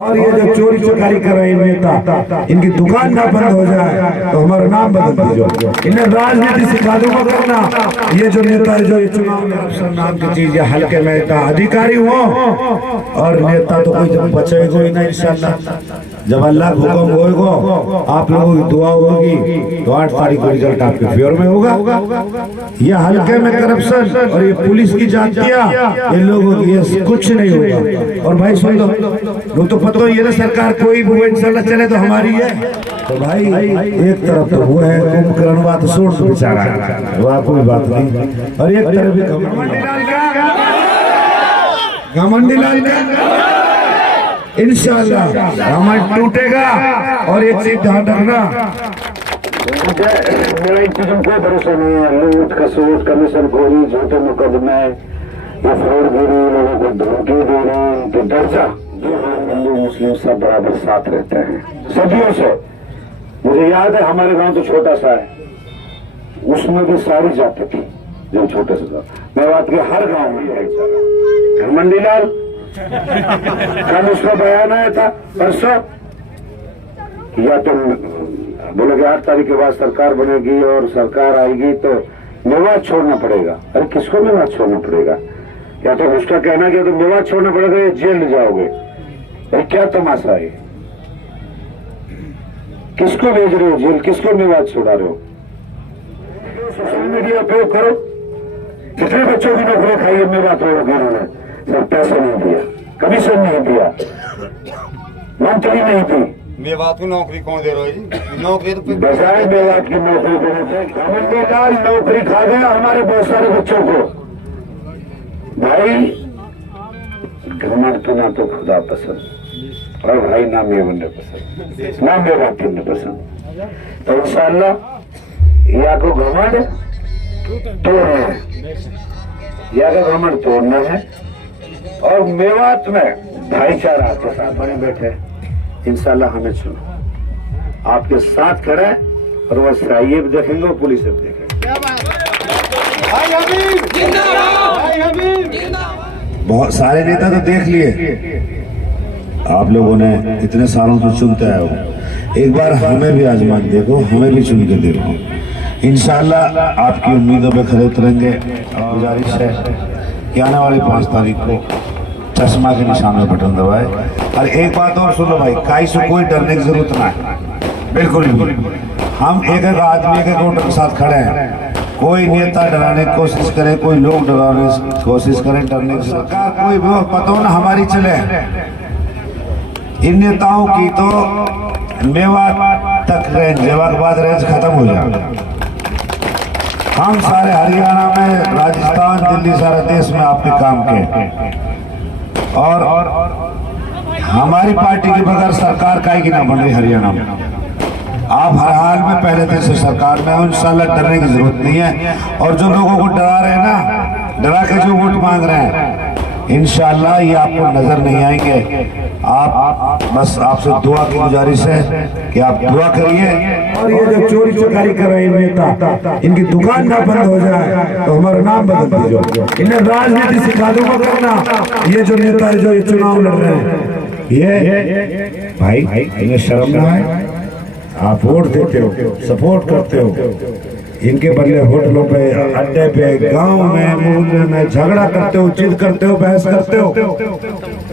और ये जो चोरी चकारी कर रहे हैं नेता, इनकी दुकान ना बंद हो जाए तो हमारा नाम बदल दीजिए। इन्हें राजनीति सिखा दूंगा करना। ये जो नेता है जो ये चुनाव में अफसर नाम की चीज या हल्के में अधिकारी हो और नेता तो कोई जब बचेगा ही नहीं इंशाल्लाह। जब अल्लाह का हुक्म होगा आप लोगों की दुआ होगी तो 8 तारीख को रिजल्ट आपके फेवर में होगा। ये हल्के में करप्शन और ये पुलिस की जातियां ये लोगों की ये कुछ नहीं होगा। और भाई सुन लो तो पता ही है ना सरकार कोई भी इंशाल्लाह चले तो हमारी है। तो भाई एक तरफ तो वो है कुंभकर्ण बात सोच तो बेचारा वह कोई बात नहीं, और एक तरफ भी घमंडी लाल का इंशाल्लाह घमंड टूटेगा। और एक चीज ध्यान रखना, मेरा इन चीजों को भरोसा नहीं है। लूट खसूट कमीशन खोरी झूठे मुकदमे ये फरोड़गिरी लोगों को धमकी दे रहे हैं तो डर जा। हिंदू मुस्लिम सब बराबर साथ रहते हैं सदियों से। मुझे याद है हमारे गांव तो छोटा सा है, उसमें भी सारी जाति थी जो छोटे से गाँव। मैं बात की हर गांव में भाईचारा। घमंडी लाल कल उसका बयान आया था परसों, या तुम बोले कि 8 तारीख के बाद सरकार बनेगी और सरकार आएगी तो मेवात छोड़ना पड़ेगा। अरे किसको मेवात छोड़ना पड़ेगा? या तो उसका कहना कि तो मेवात छोड़ना पड़ेगा या जेल जाओगे। अरे क्या तमाशा है? किसको भेज रहे हो जेल, किसको मेवात छुड़ा रहे हो? सोशल मीडिया उपयोग करो। कितने बच्चों की नौकरी खाई है मेवात रोड उन्होंने? सब पैसा नहीं दिया, कमीशन नहीं दिया, मंत्री नहीं दी। मेवात की नौकरी कौन दे रहा है जी? नौकरी तो बजाय मेवात की नौकरी देने से घमंडी लाल नौकरी खा गया हमारे बहुत सारे बच्चों को। भाई घमंड तो ना तो खुदा पसंद और भाई ना मेवन ने पसंद ना मेवात ने पसंद। तो इंशाअल्लाह या को घमंड तोड़ना है, या का घमंड तोड़ना है। और मेवात में भाईचारा आपके साथ बने बैठे इंशाल्लाह हमें चुनो, आपके साथ खड़े और वो साइए भी देखेंगे और पुलिस भी देखेंगे। बहुत सारे नेता तो देख लिए आप लोगों ने, इतने सालों से चुनते आए हो। एक बार हमें भी आजमा देखो, हमें भी चुन के देखो। इंशाल्लाह आपकी उम्मीदों पे खड़े उतरेंगे। गुजारिश है कि आने वाली 5 तारीख को चश्मा के निशान में बटन दबाए। और एक बात और सुन लो भाई, काई से कोई डरने की जरूरत ना है, बिल्कुल भी। हम एक एक आदमी एक वोटर के साथ खड़े हैं। कोई नेता डराने की कोशिश करे, कोई लोग डराने की कोशिश करें, डरने की सरकार कोई भी पता ना हमारी चले। इन नेताओं की तो मेवात तक रेंज, मेवात के बाद रेंज खत्म हो जाएगा। हम सारे हरियाणा में, राजस्थान, दिल्ली, सारे देश में आपके काम के और हमारी पार्टी के बगैर सरकार काहे की ना बन रही हरियाणा में। आप हर हाल में पहले दिन से सरकार में इंशाल्लाह डरने की जरूरत नहीं है। और जो लोगों को डरा रहे हैं ना, डरा के जो वोट मांग रहे हैं, इंशाल्लाह ये आपको नजर नहीं आएंगे। आप बस आपसे दुआ की गुजारिश है कि आप दुआ करिए। और ये जो चोरी चकारी कर रहे हैं नेता, इनकी दुकान ना बंद हो जाए तो हमारा नाम बदल दीजिए। इन्हें राजनीति सिखा दूंगा करना। ये जो नेता है जो ये चुनाव लड़ रहे हैं, ये भाई इन्हें शर्म ना है? आप वोट देते हो, सपोर्ट करते हो, इनके बदले होटलों पे, अड्डे पे, गांव में, मोहल्ले में झगड़ा करते हो, जिद करते हो, बहस करते हो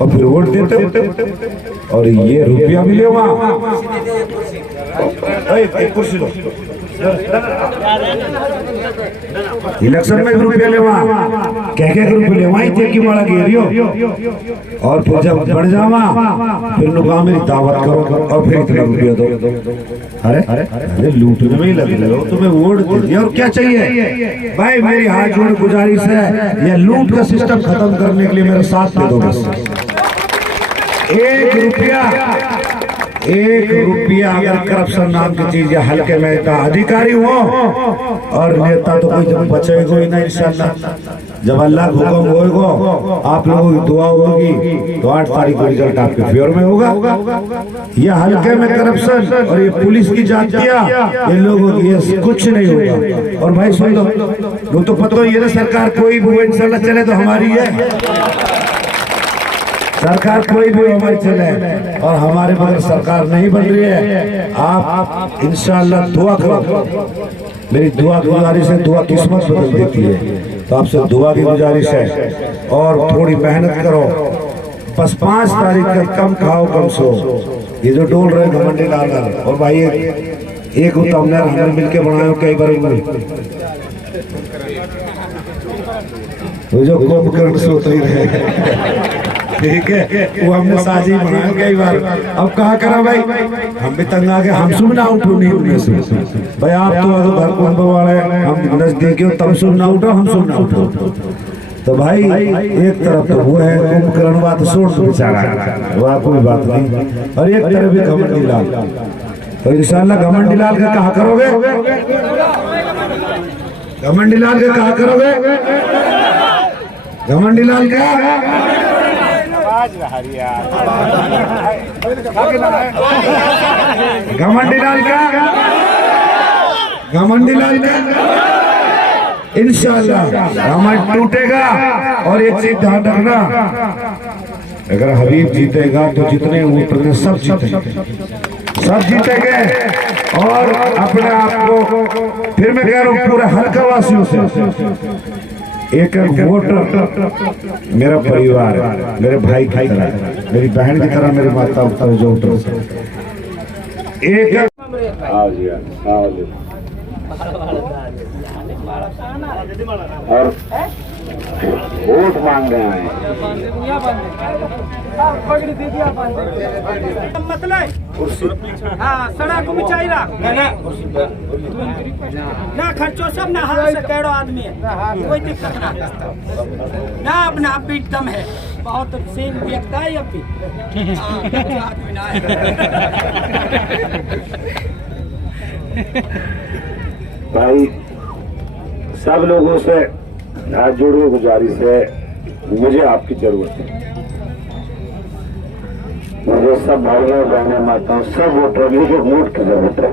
और फिर वोट देते हो। और ये रुपया मिले वहाँ कुर्सी लो, इलेक्शन में रुपया ले वहाँ क्या रुपये ले वहीं थे कि मारा घेरियो। और फिर जब बढ़ जावा फिर नुका मेरी दावत करो और फिर इतना रुपया दो। अरे अरे लूटने में ही लग रहे हो, तुम्हें वोट दीजिए और क्या चाहिए भाई। मेरी हाथ जोड़ गुजारिश है, ये लूट का सिस्टम खत्म करने के लिए मेरा साथ दे दो बस। 1 रुपया अगर करप्शन नाम की चीज या हल्के में अधिकारी हो और नेता तो कोई जब बचेगा ही नहीं इंशाल्लाह। जब अल्लाह का हुक्म होगा आप लोगों की दुआ होगी तो 8 तारीख को रिजल्ट आपके फेवर में होगा। ये हल्के में करप्शन और ये पुलिस की जातियां ये लोगों की ये कुछ नहीं होगा। और भाई सुन लो तो पता ही है ना सरकार कोई भी इंशाल्लाह चले तो हमारी है। सरकार कोई भी हमारी चले और हमारे मगर सरकार नहीं बन रही है, आप इंशाअल्लाह दुआ करो। मेरी दुआ की गुजारिश है, दुआ किस्मत बदल देती है, तो आपसे दुआ की गुजारिश है और थोड़ी मेहनत करो। बस 5 तारीख तक कम खाओ कम सो। ये जो डोल रहे घमंडी लाल और भाई एक हमने हमने मिलके बनाए कई बार वो जो कुंभकर्ण सोते ही रहे, ठीक है, वो हमने साजी बनाया कई बार। अब कहा करा भाई, हम भी तंग आ गए, हम सुनना उठो नींद में से भाई, आप तो घर कुंभ वाले, हम नजदीक हो तब सुनना उठो, हम सुनना उठो। तो भाई एक तरफ तो वो है कुंभकर्ण बात सोच बेचारा, वह कोई बात नहीं, और एक तरफ भी घमंडी लाल। तो इंशाल्लाह घमंडी लाल का कहा करोगे, घमंडी लाल का कहा करोगे, घमंडी लाल का घमंडी लाल का घमंडी लाल का इंशाअल्लाह घमंड टूटेगा। और एक चीज ध्यान रखना, अगर हबीब जीतेगा तो जितने वोटर हैं सब जीतेंगे, सब जीतेंगे। और अपने आप को फिर मैं कह रहा हूँ पूरे हल्का वासियों से, एक वोटर मेरा परिवार है, मेरे भाई की तरह, मेरी बहन की तरह, मेरी माता उत्तर जो एक और वोट मांग रहे हैं। हाँ सड़क ऊंचाई ना खर्चो सब ना हाथ से कैडो आदमी है, कोई दिक्कत ना अपना आप भी दम है, बहुत सीन देखता है अब भी आदमी ना है। भाई सब लोगों से हाथ जोड़ो, गुजारिश है, मुझे आपकी जरूरत है। मुझे सब भाइयों बहने माताओं सब वोटर के वोट की जरूरत है।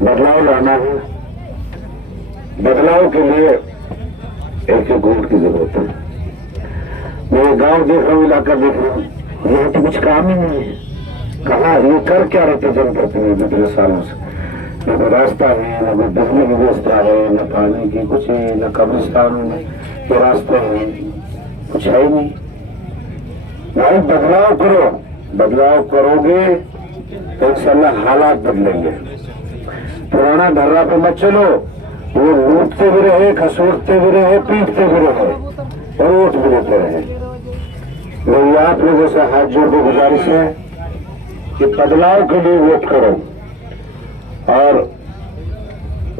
बदलाव लाना है, बदलाव के लिए एक वोट की जरूरत है। मैं गांव देख रहा हूँ, इलाका देख रहा हूँ, यहाँ तो कुछ काम ही नहीं है। कहा ये कर क्या रहे थे जनप्रतिनिधि इतने सालों से, न कोई रास्ता है, न कोई बिजली की व्यवस्था है, न पानी की कुछ है, न कब्रिस्तानों में के रास्ते हैं, कुछ है ही नहीं। भाई बदलाव करो, बदलाव करोगे तो इंशाल्लाह हालात बदलेंगे। पुराना ढर्रा पे मत चलो, वो लूटते भी रहे, खसोटते भी रहे, पीटते भी रहे और वोट भी देते रहे। मेरी आप लोगों से हाथ जोड़ के गुजारिश है कि बदलाव के लिए वोट करो। और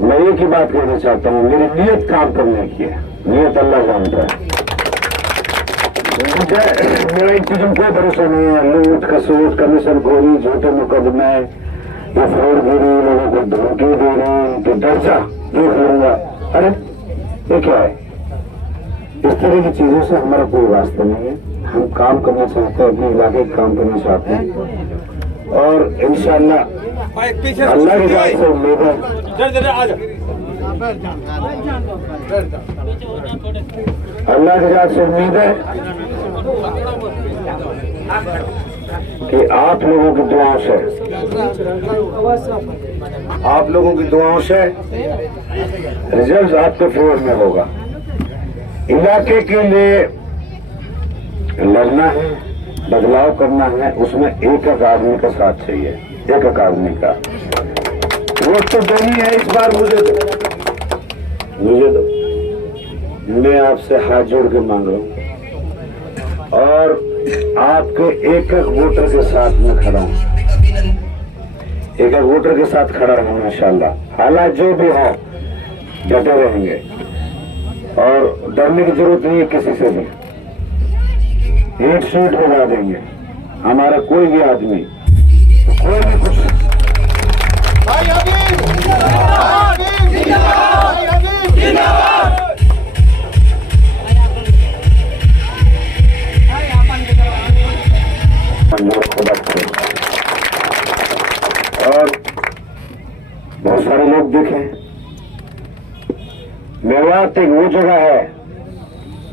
मैं एक ही बात कहना चाहता हूँ, मेरी नियत काम करने की है, नियत अल्लाह जानता है। मेरा इन चीजों कोई भरोसा नहीं है, लूट खसूट कमीशन खोरी झूठे मुकदमे ये फरोड़गिरी, लोगों को धमकी देने कि डर जा देख लूंगा, अरे ये क्या है? इस तरह की चीजों से हमारा कोई वास्ता नहीं है। हम काम करना चाहते हैं, अपने इलाके का काम करना चाहते हैं और इंशाअल्लाह अल्लाह की जात से उम्मीद है, अल्लाह की जात से उम्मीद है कि आप लोगों की दुआओं से, आप लोगों की दुआओं से रिजल्ट आपके फेवर में होगा। इलाके के लिए लड़ना है, बदलाव करना है, उसमें एक एक आदमी का साथ चाहिए, एक एक आदमी का। वोट तो देनी है इस बार, मुझे दो। मैं आपसे हाथ जोड़ के मांग रहा हूं और आपके एक एक वोटर के साथ में खड़ा हूं, एक एक वोटर के साथ खड़ा रहूंगा इंशाल्लाह। हालात जो भी हो डटे रहेंगे और डरने की जरूरत नहीं है किसी से भी। एक सीट बजा देंगे, हमारा कोई भी आदमी, कोई भी कुछ और बहुत सारे लोग देखें, मेवात एक वो जगह है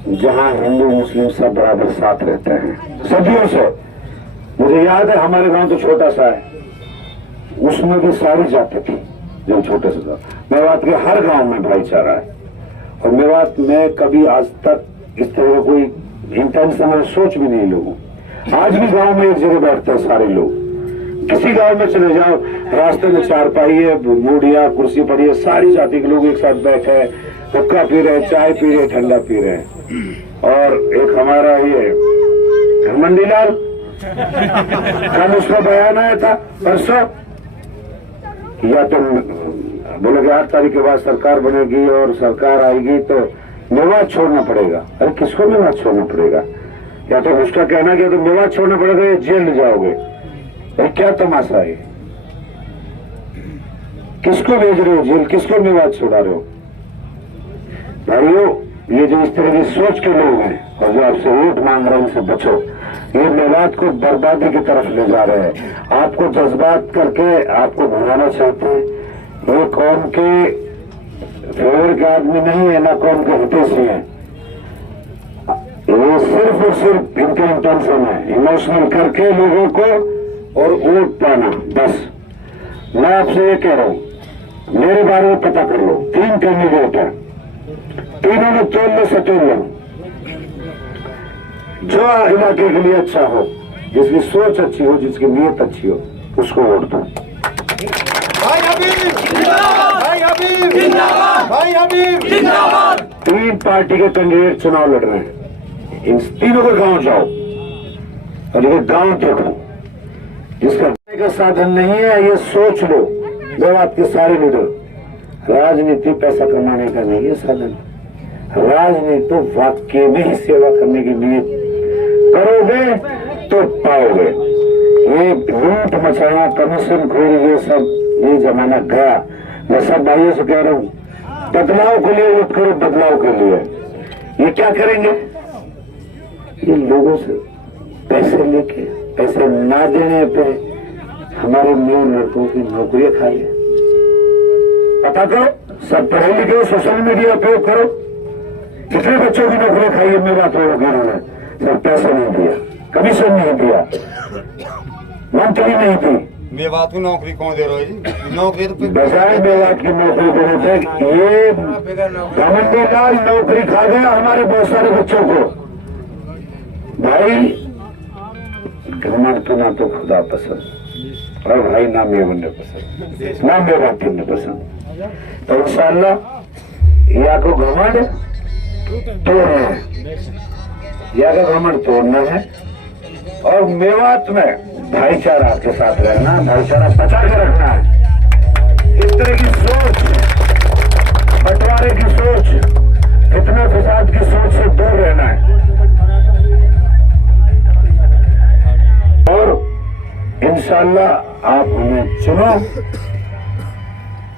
जहां हिंदू मुस्लिम सब बराबर साथ रहते हैं सदियों से। मुझे याद है हमारे गांव तो छोटा सा है, उसमें भी सारी जाति थी जब छोटे से गांव। मेवात के हर गांव में भाईचारा है और मेवात में कभी आज तक इस तरह का कोई इंटेंशन सोच भी नहीं लोगों। आज भी गांव में एक जगह बैठते हैं सारे लोग। किसी गांव में चले जाओ, रास्ते में चारपाई है, मूढ़िया कुर्सी पड़ी है, सारी जाति के लोग एक साथ बैठे हैं, हुक्का पी रहे हैं, चाय पी रहे हैं, ठंडा पी रहे हैं। और एक हमारा ये मंडीलाल कल उसका बयान आया था परसों, या तो बोले कि 8 तारीख के बाद सरकार बनेगी और सरकार आएगी तो मेवात छोड़ना पड़ेगा। अरे किसको मेवात छोड़ना पड़ेगा? या तो उसका कहना कि तो मेवात छोड़ना पड़ेगा या जेल में जाओगे। अरे क्या तमाशा है? किसको भेज रहे हो जेल, किसको मेवात छुड़ा रहे हो? भाइयों, ये जो इस तरह की सोच के लोग हैं और जो आपसे वोट मांग रहे हैं उनसे बचो। ये मेवात को बर्बादी की तरफ ले जा रहे हैं, आपको जज्बात करके आपको भगाना चाहते हैं। ये कौम के फेवर के आदमी नहीं है, ना कौम के हितैषी है। ये सिर्फ और सिर्फ इनके इंटेंशन है इमोशनल करके लोगों को और वोट पाना, बस। मैं आपसे ये कह रहा हूं, मेरे बारे में पता कर लो। 3 कैंडिडेट है, तीनों ने तोड़ लो सतोड़ लो। जो इलाके के लिए अच्छा हो, जिसकी सोच अच्छी हो, जिसकी नीयत अच्छी हो, उसको वोट दो। भाई हबीब जिंदाबाद, भाई हबीब जिंदाबाद, भाई हबीब जिंदाबाद। 3 पार्टी के कैंडिडेट चुनाव लड़ रहे हैं। इन तीनों के गांव जाओ और ये गांव देखो। जिसका का साधन नहीं है, ये सोच लो। मेवात के सारे लीडर, राजनीति पैसा कमाने का नहीं है साधन। राजनीति तो वाकई में ही सेवा करने की नीयत करोगे तो पाओगे। ये लूट मचाना, कमीशन खोरी, ये सब ये जमाना गया। मैं सब भाइयों से कह रहा हूँ, बदलाव के लिए वोट करो, बदलाव के लिए। ये क्या करेंगे? ये लोगों से पैसे लेके, पैसे ना देने पे हमारे मेन लड़कों की नौकरियां खाई है। पता करो, सब पढ़े लिखे, सोशल मीडिया उपयोग करो, कितने बच्चों की नौकरियां खाई है मेवात लोगों ने। सब पैसा नहीं दिया, कमीशन नहीं दिया, मंत्री नहीं दी। मेवात को नौकरी कौन दे रहा है जी? नौकरी तो बजाय मेवात की नौकरी देने थे, ये घमंडीलाल नौकरी खा गया हमारे बहुत सारे बच्चों को। भाई घमंड तो ना तो खुदा पसंद और भाई ना मेवन ने पसंद, ना मेवात ने पसंद। तो इंशाअल्लाह या को घमंड तोड़ना है, या का घमंड तोड़ना है और मेवात में भाईचारा के साथ रहना, भाईचारा बचा के रखना है। इस तरह की सोच, बंटवारे की सोच, कितने फसाद की सोच से दूर रहना है। और इंशाअल्लाह आप हमें चुनो।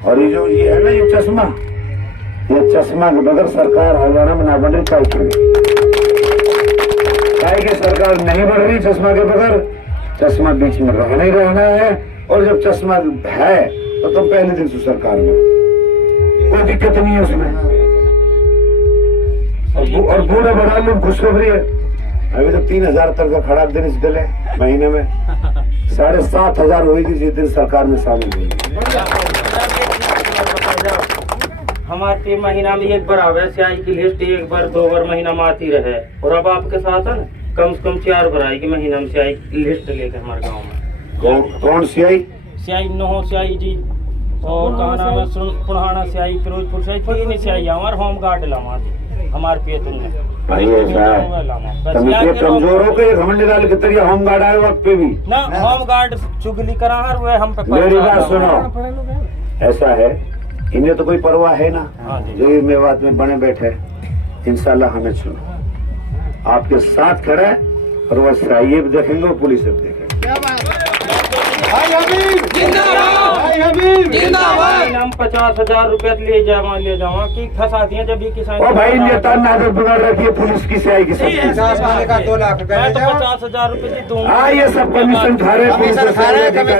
और ये जो ये है ना, ये चश्मा के बगैर सरकार हरियाणा में ना बन रही। काहे की सरकार नहीं बढ़ रही चश्मा के बगैर? चश्मा बीच में रहना ही रहना है। और जब चश्मा है तो तुम पहले दिन से सरकार में, कोई दिक्कत नहीं है उसमें। और बूढ़े बढ़ा लोग खुशखबरी है, अभी तो 3000 तक का खड़ा दिन इस डले महीने में 7500 होगी जिस दिन सरकार में शामिल हुई। हमारे 3 महीना में एक बार आवे स्याही की लिस्ट, 1 बार 2 बार महीना में आती रहे। और अब आपके साथ है कम से कम 4 बार आएगी महीना में स्याही की लिस्ट लेके हमारे गाँव में। कौन स्याही? स्याही नोहो स्याही जी, और कहा नाम है पुराना स्याही, फिरोजपुर स्याही, 3 स्याही हमारे होम गार्ड लामा हमारे पेतुल में। कमजोर हो के घमंड डाल के तरिया होम गार्ड आए वक्त पे भी ना होम गार्ड चुगली करा हुए हम पे। मेरी बात सुनो, ऐसा है इन्हें तो कोई परवाह है ना, जो ये मेवात में बने बैठे। इंशाल्लाह हमें चुनो, आपके साथ खड़े और वह सही भी देखेंगे और पुलिस भी देखेंगे। भाई हबीब जिंदाबाद, भाई हबीब जिंदाबाद। हम 50,000 रुपया ले जावा कि फंसा दिया जब ये किसान। और भाई नेता नाजर बिगाड़ रखी है पुलिस की से आएगी सब। 50 वाले का 2 लाख रुपए मैं तो 50,000 रुपये दूंगा। हाँ, ये सब कमीशन खा रहे हैं, कमीशन खा रहे हैं।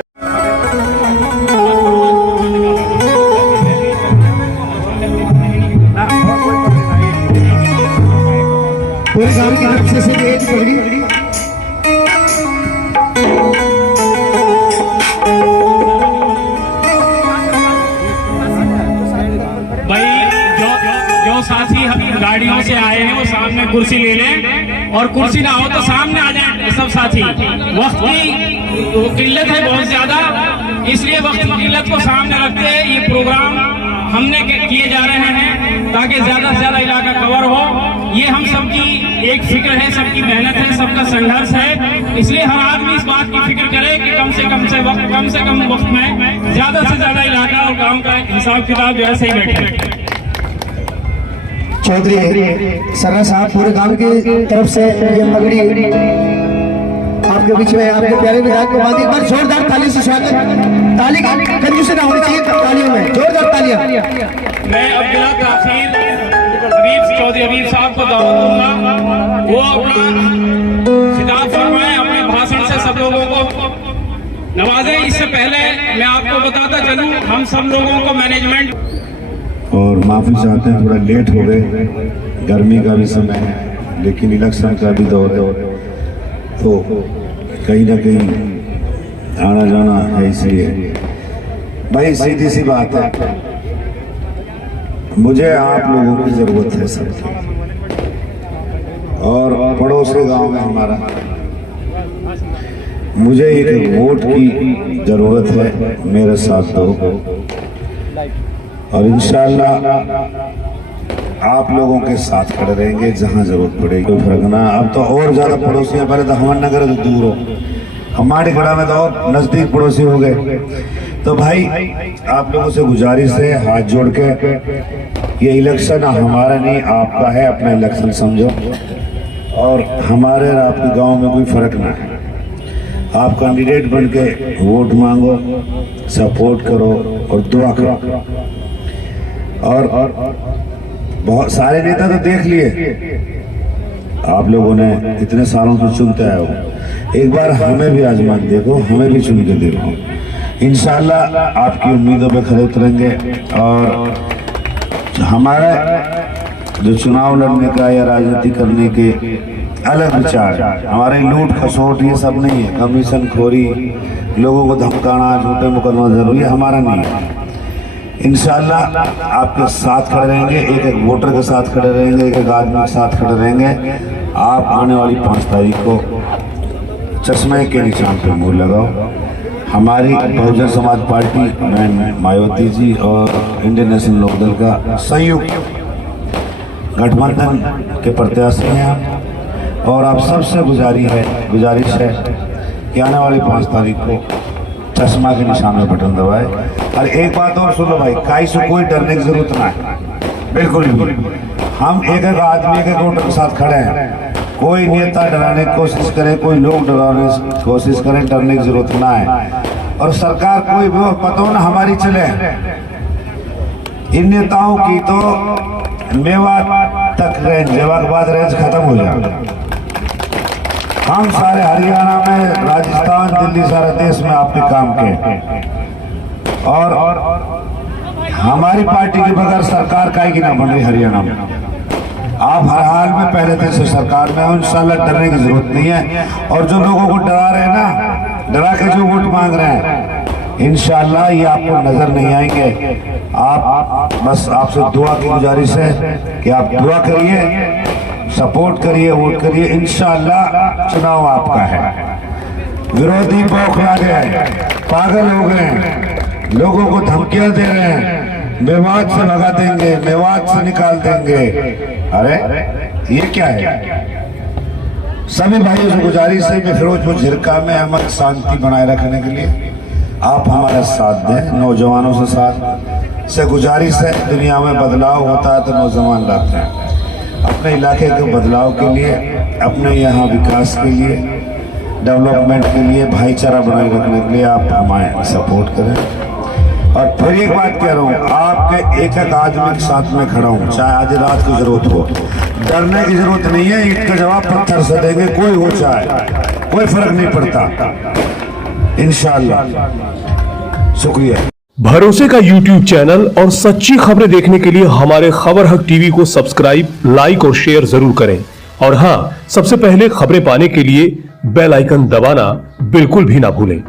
की तरफ से सफेद पगड़ी। भाई जो साथी गाड़ियों से आए हैं वो सामने कुर्सी ले लें, और कुर्सी ना हो तो सामने आ जाएं सब साथी। वक्त की किल्लत है बहुत ज्यादा, इसलिए वक्त की किल्लत को सामने रखते हैं ये प्रोग्राम हमने किए जा रहे हैं ताकि ज्यादा से ज्यादा इलाका कवर हो। ये हम सबकी एक फिक्र है, सबकी मेहनत है, सबका संघर्ष है। इसलिए हर आदमी इस बात की फिक्र करे कि कम से कम वक्त में ज्यादा से ज्यादा इलाका और गांव का हिसाब किताब जो है सही बैठे। चौधरी सर्रा साहब पूरे गांव की तरफ से ये पगड़ी आपके बीच में आपके प्यारे विधायक को बांधी। एक बार जोरदार ताली से स्वागत। ताली कंजूसी ना होनी चाहिए, तालियों में जोरदार तालियां। मैं अब जिला तहसील चौधरी हबीब साहब को दावत दूंगा, वो अपना खिताब फरमाएं, अपने भाषण से सब लोगों को नवाजें। इससे पहले मैं आपको बताता चलूं, हम सब लोगों को मैनेजमेंट और माफ़ी चाहते हैं, थोड़ा लेट हो गए, गर्मी का भी समय है लेकिन इलेक्शन का भी दौर है, तो कहीं ना कहीं आना जाना है। इसलिए भाई सीधी सी बात है, मुझे आप लोगों की ज़रूरत है सबकी, और पड़ोसी गांव में हमारा मुझे एक वोट की ज़रूरत है, मेरे साथ दो, और इंशाल्लाह आप लोगों के साथ खड़े रहेंगे जहां जरूरत पड़ेगी। कोई फर्क ना, अब तो और ज्यादा पड़ोसी हैं, पहले तो हमन नगर तो दूर हो, हमारी खड़ा में तो और नजदीक पड़ोसी हो गए। तो भाई आप लोगों से गुजारिश है, हाथ जोड़ के, ये इलेक्शन हमारा नहीं आपका है, अपना इलेक्शन समझो, और हमारे और आपके गांव में कोई फर्क ना है। आप कैंडिडेट बन के वोट मांगो, सपोर्ट करो और दुआ करो। और बहुत सारे नेता तो देख लिए आप लोगों ने, इतने सालों से चुनते आए हो, एक बार हमें भी आजमान देखो, हमें भी चुन के देखो। इंशाल्लाह आपकी उम्मीदों पे खरे उतरेंगे, और हमारा जो चुनाव लड़ने का या राजनीति करने के अलग विचार, हमारे लूट खसोट ये सब नहीं है, कमीशन खोरी, लोगों को धमकाना, झूठे मुकदमा जरूरी हमारा नहीं है। इंशाल्लाह आपके साथ खड़े रहेंगे, एक एक वोटर के साथ खड़े रहेंगे, एक एक आदमी के साथ खड़े रहेंगे। आप आने वाली 5 तारीख को चश्मे के निशान पर मुहर लगाओ। हमारी बहुजन समाज पार्टी मैम मायावती जी और इंडियन नेशनल लोकदल का संयुक्त गठबंधन के प्रत्याशी हैं हम, और आप सबसे गुजारिश है कि आने वाली 5 तारीख को चश्मा के निशान में बटन दबाए। और एक बात और सुन लो भाई, काई से कोई डरने की जरूरत ना है, बिल्कुल भी। हम एक एक आदमी के वोटर के साथ खड़े हैं, कोई नेता डराने की कोशिश करे, कोई लोग डराने की कोशिश करें, डरने की जरूरत ना है। और सरकार कोई भी पता हो ना हमारी चले, इन नेताओं की तो मेवात तक रेंज, मेवा के बाद रेंज खत्म हो जाएगा। हम सारे हरियाणा में, राजस्थान, दिल्ली, सारे देश में आपके काम के, और हमारी पार्टी के बगैर सरकार काहे की ना बन रही हरियाणा में। आप हर हाल में पहले दिन से सरकार में हो, इंशाल्लाह डरने की जरूरत नहीं है। और जो लोगों को डरा रहे हैं ना, डरा के जो वोट मांग रहे हैं, इंशाल्लाह ये आपको नजर नहीं आएंगे। आप बस आपसे दुआ की गुजारिश है कि आप दुआ करिए, सपोर्ट करिए, वोट करिए, इंशाल्लाह चुनाव आपका है। विरोधी बौखला गए, पागल हो गए, लोगों को धमकियां दे रहे हैं, मेवात से भगा देंगे, मेवात से निकाल देंगे। अरे ये क्या है? सभी भाइयों से गुजारिश है कि फिरोजपुर झिरका में अमन शांति बनाए रखने के लिए आप हमारा साथ दें। नौजवानों से साथ से गुजारिश है, दुनिया में बदलाव होता है तो नौजवान लाते हैं। अपने इलाके के बदलाव के लिए, अपने यहाँ विकास के लिए, डेवलपमेंट के लिए, भाईचारा बनाए रखने के लिए आप हमारे सपोर्ट करें। और फिर एक बात कह रहा हूँ, आपके एक एक आदमी के साथ में खड़ा हूँ, चाहे आधी रात की जरूरत हो, डरने की जरूरत नहीं है। ईंट का जवाब पत्थर से देंगे, कोई हो चाहे, कोई फर्क नहीं पड़ता, इंशाअल्लाह। शुक्रिया। भरोसे का YouTube चैनल और सच्ची खबरें देखने के लिए हमारे खबर हक टीवी को सब्सक्राइब, लाइक और शेयर जरूर करें और हाँ, सबसे पहले खबरें पाने के लिए बेल आइकन दबाना बिल्कुल भी ना भूलें।